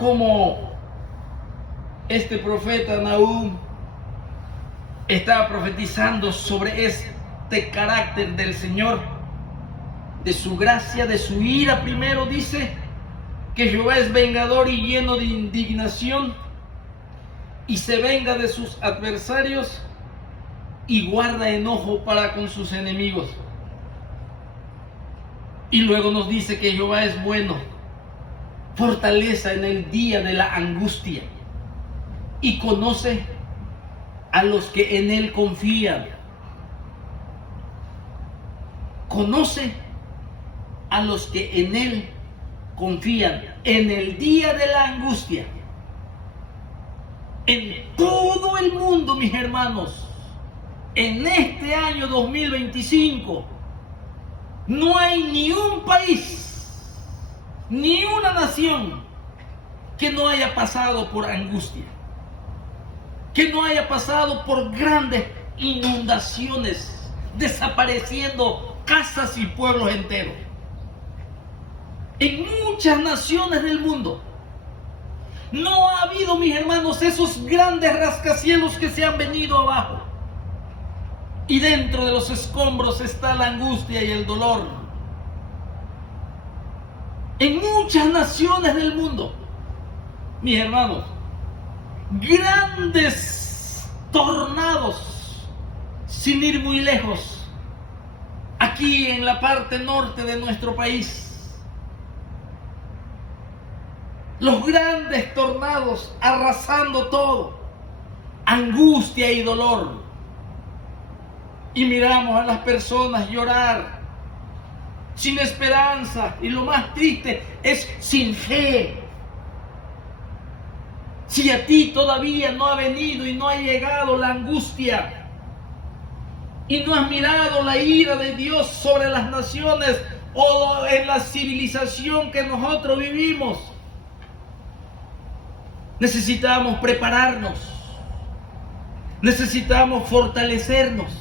como este profeta Nahum estaba profetizando sobre este carácter del Señor, de su gracia, de su ira. Primero dice que Jehová es vengador y lleno de indignación, y se venga de sus adversarios y guarda enojo para con sus enemigos. Y luego nos dice que Jehová es bueno, fortaleza en el día de la angustia, y conoce a los que en él confían. Conoce a los que en él confían en el día de la angustia. En todo el mundo, mis hermanos, en este año 2025, no hay ni un país, ni una nación que no haya pasado por angustia, que no haya pasado por grandes inundaciones, desapareciendo casas y pueblos enteros. En muchas naciones del mundo no ha habido, mis hermanos, esos grandes rascacielos que se han venido abajo. Y dentro de los escombros está la angustia y el dolor. En muchas naciones del mundo, mis hermanos, grandes tornados, sin ir muy lejos, aquí en la parte norte de nuestro país. Los grandes tornados arrasando todo, angustia y dolor. Y miramos a las personas llorar, sin esperanza, y lo más triste es sin fe. Si a ti todavía no ha venido y no ha llegado la angustia, y no has mirado la ira de Dios sobre las naciones o en la civilización que nosotros vivimos, necesitamos prepararnos, necesitamos fortalecernos,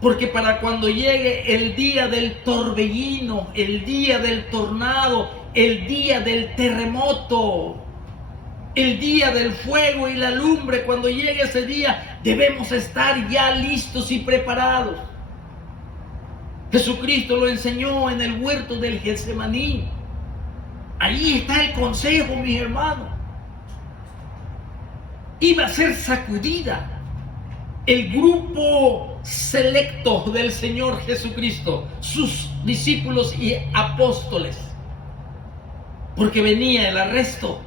porque para cuando llegue el día del torbellino, el día del tornado, el día del terremoto, el día del fuego y la lumbre, cuando llegue ese día, debemos estar ya listos y preparados. Jesucristo lo enseñó en el huerto del Getsemaní. Ahí está el consejo, mis hermanos. Iba a ser sacudida el grupo selecto del Señor Jesucristo, sus discípulos y apóstoles, porque venía el arresto.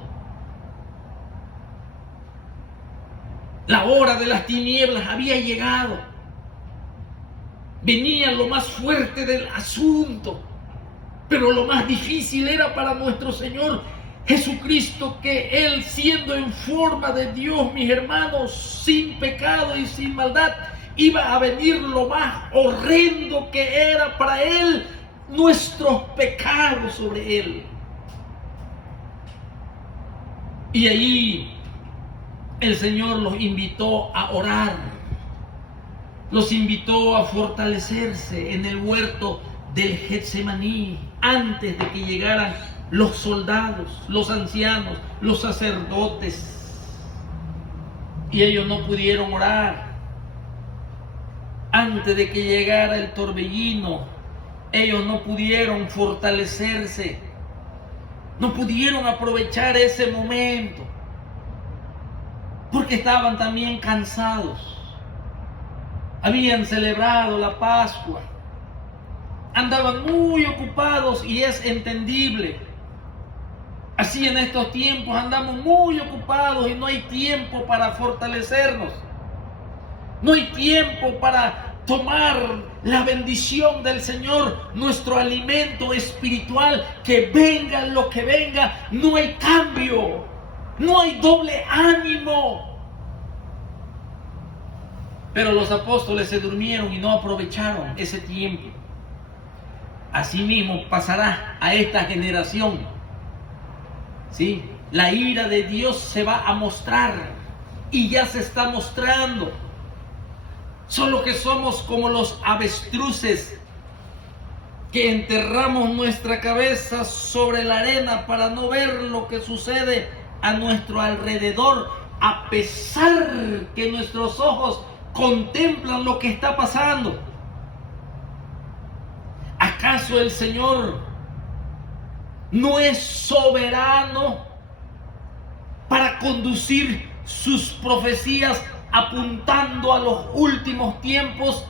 La hora de las tinieblas había llegado. Venía lo más fuerte del asunto, pero lo más difícil era para nuestro Señor Jesucristo, que Él, siendo en forma de Dios, mis hermanos, sin pecado y sin maldad, iba a venir lo más horrendo que era para Él, nuestros pecados sobre Él. Y allí el Señor los invitó a orar, los invitó a fortalecerse en el huerto del Getsemaní, antes de que llegaran los soldados, los ancianos, los sacerdotes. Y ellos no pudieron orar. Antes de que llegara el torbellino, ellos no pudieron fortalecerse, no pudieron aprovechar ese momento, porque estaban también cansados. Habían celebrado la Pascua, andaban muy ocupados, y es entendible. Así en estos tiempos andamos muy ocupados y no hay tiempo para fortalecernos. No hay tiempo para tomar la bendición del Señor, nuestro alimento espiritual, que venga lo que venga, no hay cambio, no hay doble ánimo. Pero los apóstoles se durmieron y no aprovecharon ese tiempo. Asimismo pasará a esta generación. ¿Sí? La ira de Dios se va a mostrar, y ya se está mostrando. Solo que somos como los avestruces que enterramos nuestra cabeza sobre la arena para no ver lo que sucede a nuestro alrededor, a pesar que nuestros ojos contemplan lo que está pasando. ¿Acaso el Señor no es soberano para conducir sus profecías apuntando a los últimos tiempos,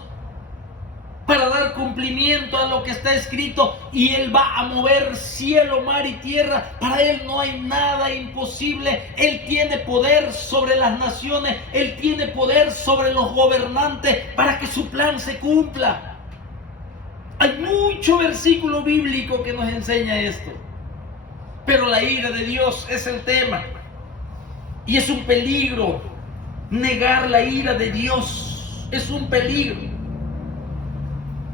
para dar cumplimiento a lo que está escrito? Y Él va a mover cielo, mar y tierra. Para Él no hay nada imposible. Él tiene poder sobre las naciones. Él tiene poder sobre los gobernantes para que su plan se cumpla. Hay mucho versículo bíblico que nos enseña esto. Pero la ira de Dios es el tema. Y es un peligro negar la ira de Dios. Es un peligro.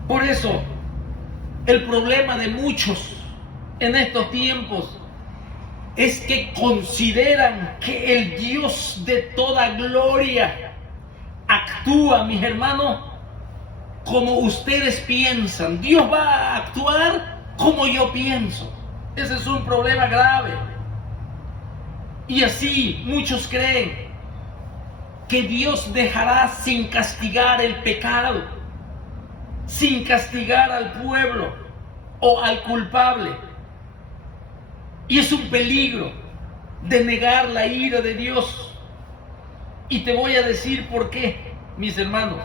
Por eso, el problema de muchos en estos tiempos es que consideran que el Dios de toda gloria actúa, mis hermanos, como ustedes piensan. Dios va a actuar como yo pienso. Ese es un problema grave. Y así muchos creen que Dios dejará sin castigar el pecado, sin castigar al pueblo o al culpable. Y es un peligro de negar la ira de Dios. Y te voy a decir por qué, mis hermanos.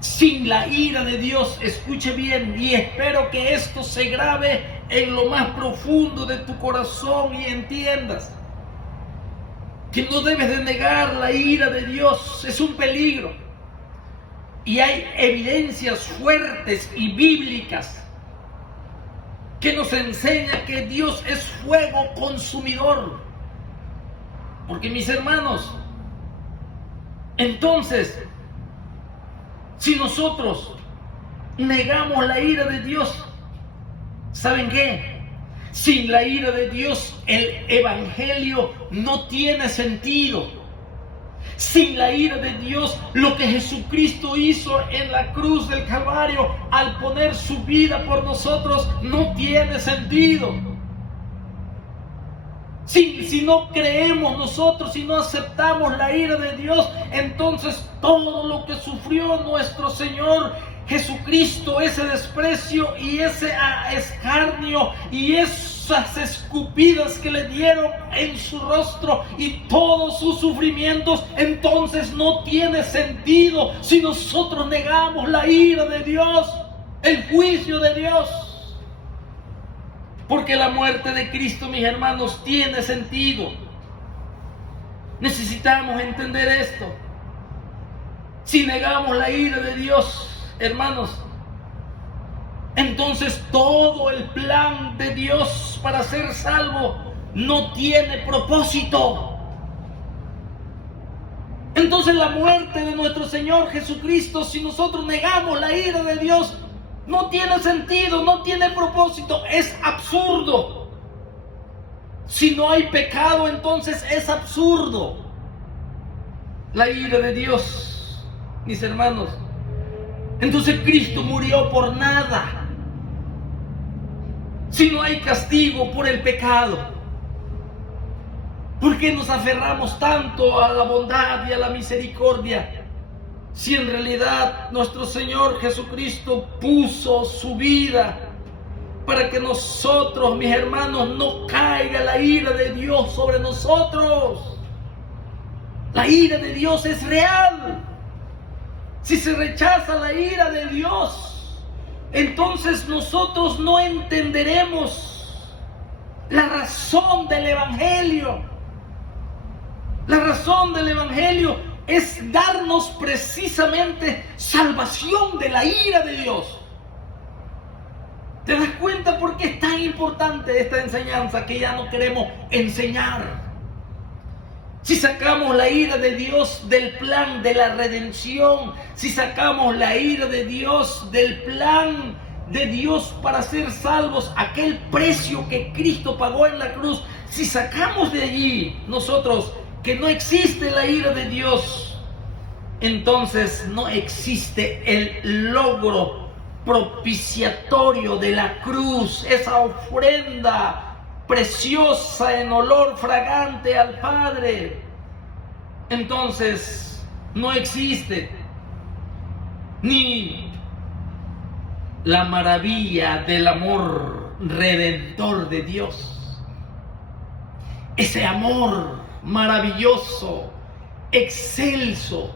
Sin la ira de Dios, escuche bien, y espero que esto se grabe en lo más profundo de tu corazón y entiendas que no debes de negar la ira de Dios. Es un peligro. Y hay evidencias fuertes y bíblicas que nos enseñan que Dios es fuego consumidor. Porque, mis hermanos, entonces, si nosotros negamos la ira de Dios, ¿saben qué? Sin la ira de Dios, el evangelio no tiene sentido. Sin la ira de Dios, lo que Jesucristo hizo en la cruz del Calvario al poner su vida por nosotros no tiene sentido. Si no creemos nosotros, si no aceptamos la ira de Dios, entonces todo lo que sufrió nuestro Señor Jesucristo, ese desprecio y ese escarnio y esas escupidas que le dieron en su rostro y todos sus sufrimientos, entonces no tiene sentido si nosotros negamos la ira de Dios, el juicio de Dios. Porque la muerte de Cristo, mis hermanos, tiene sentido. Necesitamos entender esto. Si negamos la ira de Dios, hermanos, entonces todo el plan de Dios para ser salvo no tiene propósito. Entonces la muerte de nuestro Señor Jesucristo, si nosotros negamos la ira de Dios, no tiene sentido, no tiene propósito, es absurdo. Si no hay pecado, entonces es absurdo. La ira de Dios, mis hermanos. Entonces Cristo murió por nada. Si no hay castigo por el pecado, ¿por qué nos aferramos tanto a la bondad y a la misericordia? Si en realidad nuestro Señor Jesucristo puso su vida para que nosotros, mis hermanos, no caiga la ira de Dios sobre nosotros. La ira de Dios es real. Si se rechaza la ira de Dios, entonces nosotros no entenderemos la razón del Evangelio. La razón del Evangelio es darnos precisamente salvación de la ira de Dios. ¿Te das cuenta por qué es tan importante esta enseñanza que ya no queremos enseñar? Si sacamos la ira de Dios del plan de la redención, si sacamos la ira de Dios del plan de Dios para ser salvos, aquel precio que Cristo pagó en la cruz, si sacamos de allí nosotros que no existe la ira de Dios, entonces no existe el logro propiciatorio de la cruz, esa ofrenda preciosa en olor fragante al Padre, entonces no existe ni la maravilla del amor redentor de Dios, ese amor maravilloso, excelso,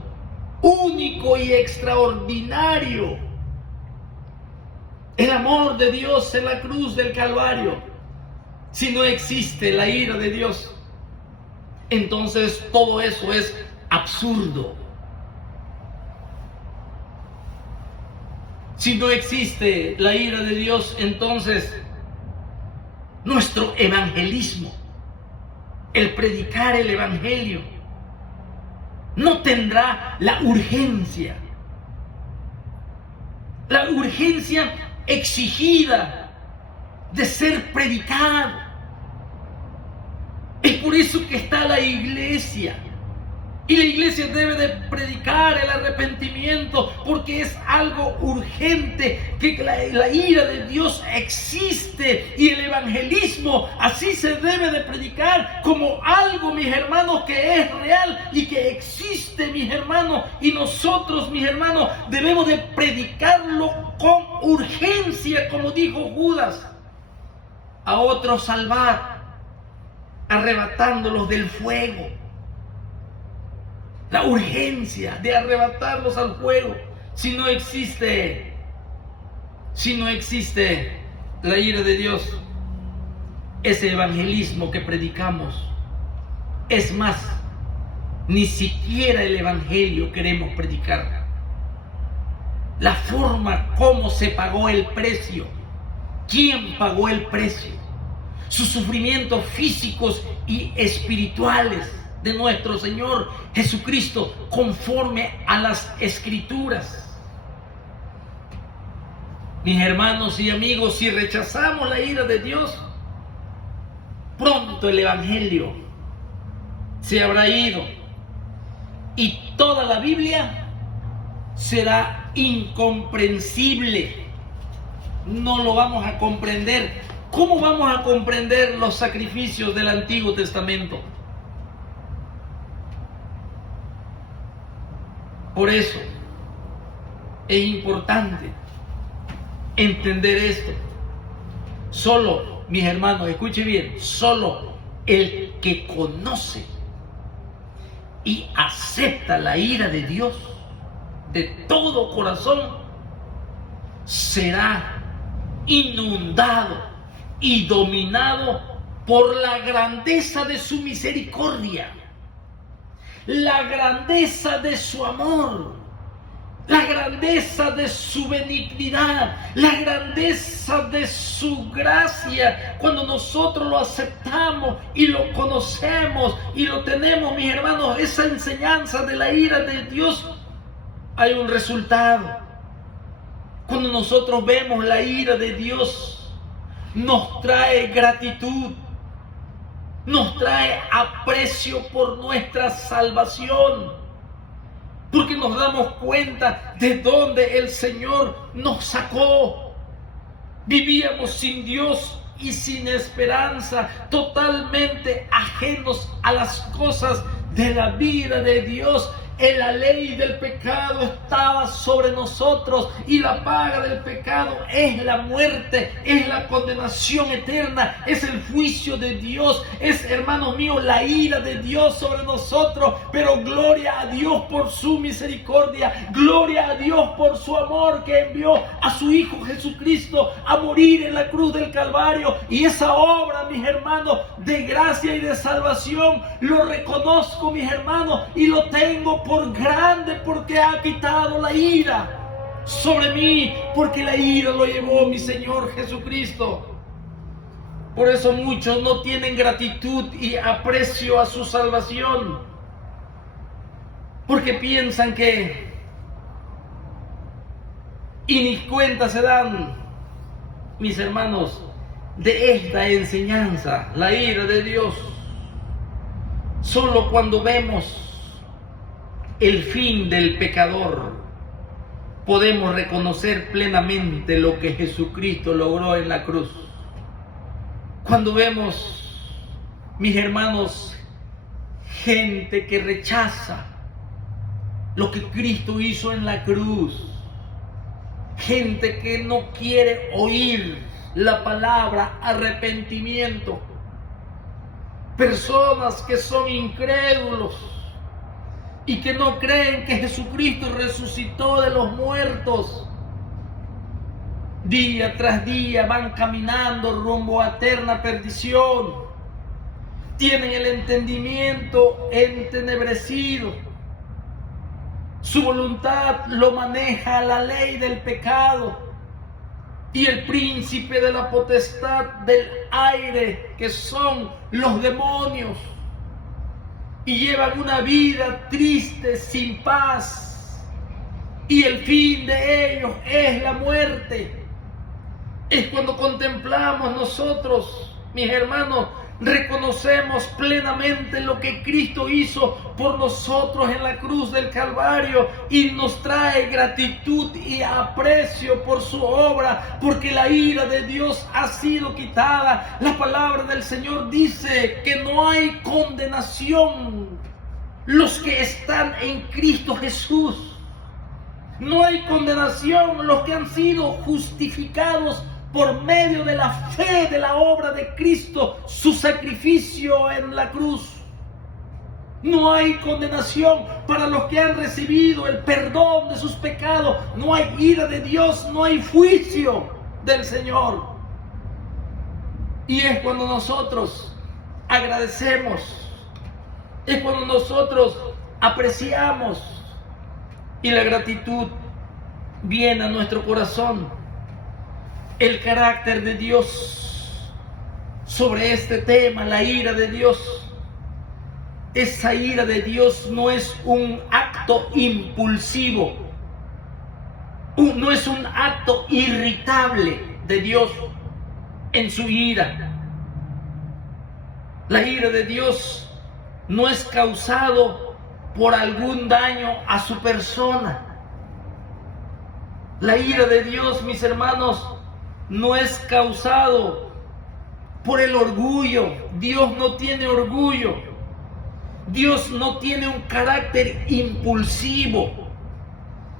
único y extraordinario, el amor de Dios en la cruz del Calvario. Si no existe la ira de Dios, entonces todo eso es absurdo. Si no existe la ira de Dios, entonces nuestro evangelismo, el predicar el evangelio, no tendrá la urgencia exigida de ser predicado. Es por eso que está la iglesia. Y la iglesia debe de predicar el arrepentimiento, porque es algo urgente, que la ira de Dios existe, y el evangelismo así se debe de predicar como algo, mis hermanos, que es real y que existe, mis hermanos, y nosotros, mis hermanos, debemos de predicarlo con urgencia, como dijo Judas: a otros salvar, arrebatándolos del fuego. La urgencia de arrebatarlos al fuego. Si no existe la ira de Dios, ese evangelismo que predicamos, es más, ni siquiera el evangelio queremos predicar. La forma como se pagó el precio, quién pagó el precio, sus sufrimientos físicos y espirituales de nuestro Señor Jesucristo, conforme a las Escrituras. Mis hermanos y amigos, si rechazamos la ira de Dios, pronto el evangelio se habrá ido y toda la Biblia será incomprensible. No lo vamos a comprender. ¿Cómo vamos a comprender los sacrificios del Antiguo Testamento? Por eso es importante entender esto. Solo, mis hermanos, escuche bien, solo el que conoce y acepta la ira de Dios de todo corazón será inundado y dominado por la grandeza de su misericordia, la grandeza de su amor, la grandeza de su benignidad, la grandeza de su gracia. Cuando nosotros lo aceptamos y lo conocemos y lo tenemos, mis hermanos, esa enseñanza de la ira de Dios, hay un resultado. Cuando nosotros vemos la ira de Dios, nos trae gratitud, nos trae aprecio por nuestra salvación, porque nos damos cuenta de dónde el Señor nos sacó. Vivíamos sin Dios y sin esperanza, totalmente ajenos a las cosas de la vida de Dios. La ley del pecado estaba sobre nosotros y la paga del pecado es la muerte, es la condenación eterna, es el juicio de Dios, es, hermanos míos, la ira de Dios sobre nosotros. Pero gloria a Dios por su misericordia, gloria a Dios por su amor, que envió a su Hijo Jesucristo a morir en la cruz del Calvario. Y esa obra, mis hermanos, de gracia y de salvación, lo reconozco, mis hermanos, y lo tengo por grande, porque ha quitado la ira sobre mí, porque la ira lo llevó mi Señor Jesucristo. Por eso muchos no tienen gratitud y aprecio a su salvación, porque piensan que, y ni cuenta se dan, mis hermanos, de esta enseñanza, la ira de Dios. Solo cuando vemos el fin del pecador, podemos reconocer plenamente lo que Jesucristo logró en la cruz. Cuando vemos, mis hermanos, gente que rechaza lo que Cristo hizo en la cruz, gente que no quiere oír la palabra arrepentimiento, personas que son incrédulos y que no creen que Jesucristo resucitó de los muertos, día tras día van caminando rumbo a eterna perdición. Tienen el entendimiento entenebrecido. Su voluntad lo maneja la ley del pecado y el príncipe de la potestad del aire, que son los demonios, y llevan una vida triste, sin paz, y el fin de ellos es la muerte. Es cuando contemplamos nosotros, mis hermanos, reconocemos plenamente lo que Cristo hizo por nosotros en la cruz del Calvario, y nos trae gratitud y aprecio por su obra, porque la ira de Dios ha sido quitada. La palabra del Señor dice que no hay condenación los que están en Cristo Jesús. No hay condenación los que han sido justificados por medio de la fe de la obra de Cristo, su sacrificio en la cruz. No hay condenación para los que han recibido el perdón de sus pecados. No hay ira de Dios, no hay juicio del Señor. Y es cuando nosotros agradecemos, es cuando nosotros apreciamos, y la gratitud viene a nuestro corazón. El carácter de Dios sobre este tema, la ira de Dios. Esa ira de Dios no es un acto impulsivo, no es un acto irritable de Dios en su ira. La ira de Dios no es causado por algún daño a su persona. La ira de Dios, mis hermanos, no es causado por el orgullo. Dios no tiene orgullo. Dios no tiene un carácter impulsivo.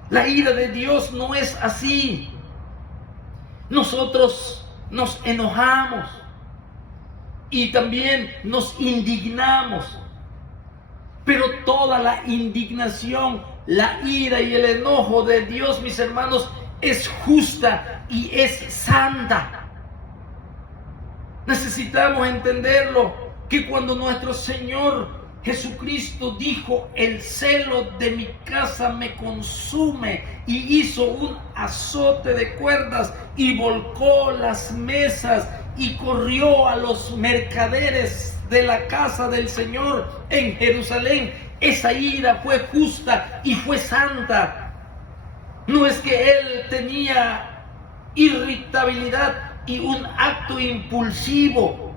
La ira de Dios no es así. Nosotros nos enojamos y también nos indignamos, pero toda la indignación, la ira y el enojo de Dios, mis hermanos, es justa y es santa. Necesitamos entenderlo, que cuando nuestro Señor Jesucristo dijo: el celo de mi casa me consume, y hizo un azote de cuerdas y volcó las mesas y corrió a los mercaderes de la casa del Señor en Jerusalén, esa ira fue justa y fue santa. No es que Él tenía irritabilidad y un acto impulsivo.